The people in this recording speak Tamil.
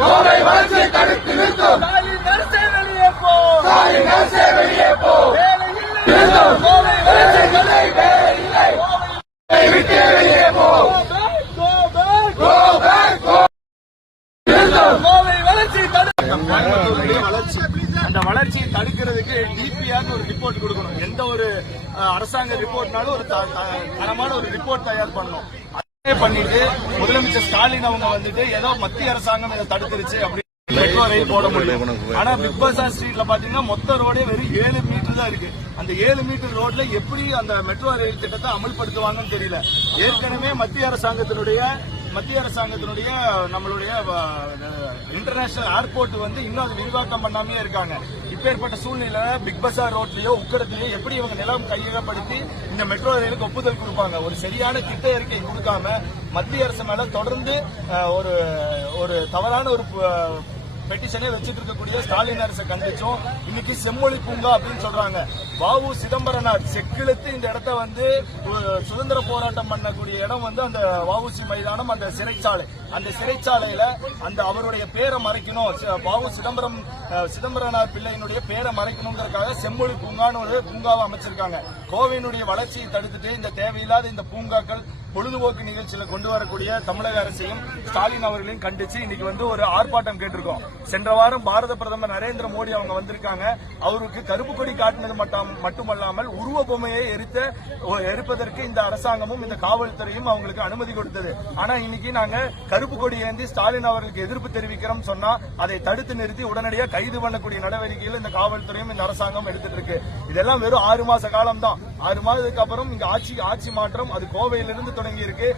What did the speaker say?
கோவை வளர்ச்சியை தடுத்து நிறுத்தும். அந்த வளர்ச்சியை தடுக்கிறதுக்கு டிபிஆர் ஒரு ரிப்போர்ட் கொடுக்கணும். எந்த ஒரு அரசாங்க ரிப்போர்ட்னாலும் ஒரு தரமான ஒரு ரிப்போர்ட் தயார் பண்ணணும். பண்ணிட்டு முதலமைச்சர் ஸ்டாலின் அவங்க வந்துட்டு ஏதோ மத்திய அரசாங்கம் இதை தடுத்துருச்சு அப்படின்னு மெட்ரோ ரயில் போட முடியும். ஆனா பிக் பசார் ஸ்ட்ரீட்ல பாத்தீங்கன்னா மொத்த ரோடே வெறும் ஏழு மீட்டர் தான் இருக்கு. அந்த ஏழு மீட்டர் ரோட்ல எப்படி அந்த மெட்ரோ ரயில் திட்டத்தை அமல்படுத்துவாங்கன்னு தெரியல. ஏற்கனவே மத்திய அரசாங்கத்தினுடைய மத்திய அரசாங்கத்தினுடைய நம்மளுடைய இன்டர்நேஷனல் ஏர்போர்ட் வந்து இன்னும் அது விரிவாக்கம் பண்ணாமே இருக்காங்க. இப்பேற்பட்ட சூழ்நிலை பிக் பஸார் ரோட்லயோ உக்கடத்திலயோ எப்படி இவங்க நிலம் கையகப்படுத்தி இந்த மெட்ரோ ரயிலுக்கு ஒப்புதல் கொடுப்பாங்க? ஒரு சரியான திட்ட அறிக்கை கொடுக்காம மத்திய அரசு மேல தொடர்ந்து ஒரு ஒரு தவறான ஒரு பெட்டிஷனே வச்சுட்டு இருக்கக்கூடிய ஸ்டாலின் அரசை கண்டிச்சோம். இன்னைக்கு செம்மொழி பூங்கா அப்படின்னு சொல்றாங்க. பாபு சிதம்பரனார் செக்கிழுத்து இந்த இடத்த வந்து சுதந்திர போராட்டம் பண்ணக்கூடிய இடம் வந்து அந்த வாவுசி மைதானம் அந்த சிறைச்சாலை. அந்த சிறைச்சாலையில அந்த அவருடைய பேரை மறைக்கணும். பாபு சிதம்பரம் சிதம்பரனார் பிள்ளையினுடைய பேரை மறைக்கணுங்கிறதுக்காக செம்மொழி பூங்கான்னு ஒரு பூங்காவை அமைச்சிருக்காங்க. கோவையினுடைய வளர்ச்சியை தடுத்துட்டு இந்த தேவையில்லாத இந்த பூங்காக்கள் பொழுதுபோக்கு நிகழ்ச்சியில கொண்டு வரக்கூடிய தமிழக அரசையும் ஸ்டாலின் அவர்களையும் கண்டிச்சு இன்னைக்கு வந்து ஒரு ஆர்ப்பாட்டம் கேட்டிருக்கோம். சென்ற வாரம் பாரத பிரதமர் நரேந்திர மோடி அவங்க வந்திருக்காங்க. அவருக்கு கருப்பு கொடி காட்டினது மட்டும் மட்டுமல்லாமல் உருவ பொம்மையை எரித்த எரிப்பதற்கு இந்த அரசாங்கமும் இந்த காவல்துறையும் அவங்களுக்கு அனுமதி கொடுத்தது. ஆனா இன்னைக்கு நாங்க கருப்பு கொடி ஏந்தி ஸ்டாலின் அவர்களுக்கு எதிர்ப்பு தெரிவிக்கிறோம் சொன்னா அதை தடுத்து நிறுத்தி உடனடியாக கைது பண்ணக்கூடிய நடவடிக்கைகள் இந்த காவல்துறையும் இந்த அரசாங்கம் எடுத்துட்டு இருக்கு. இதெல்லாம் வெறும் ஆறு மாச காலம் தான் ஆறு மாதத்துக்கு அப்புறம் இங்க ஆட்சி ஆட்சி மாற்றம் அது கோவையிலிருந்து தொடங்கி இருக்கு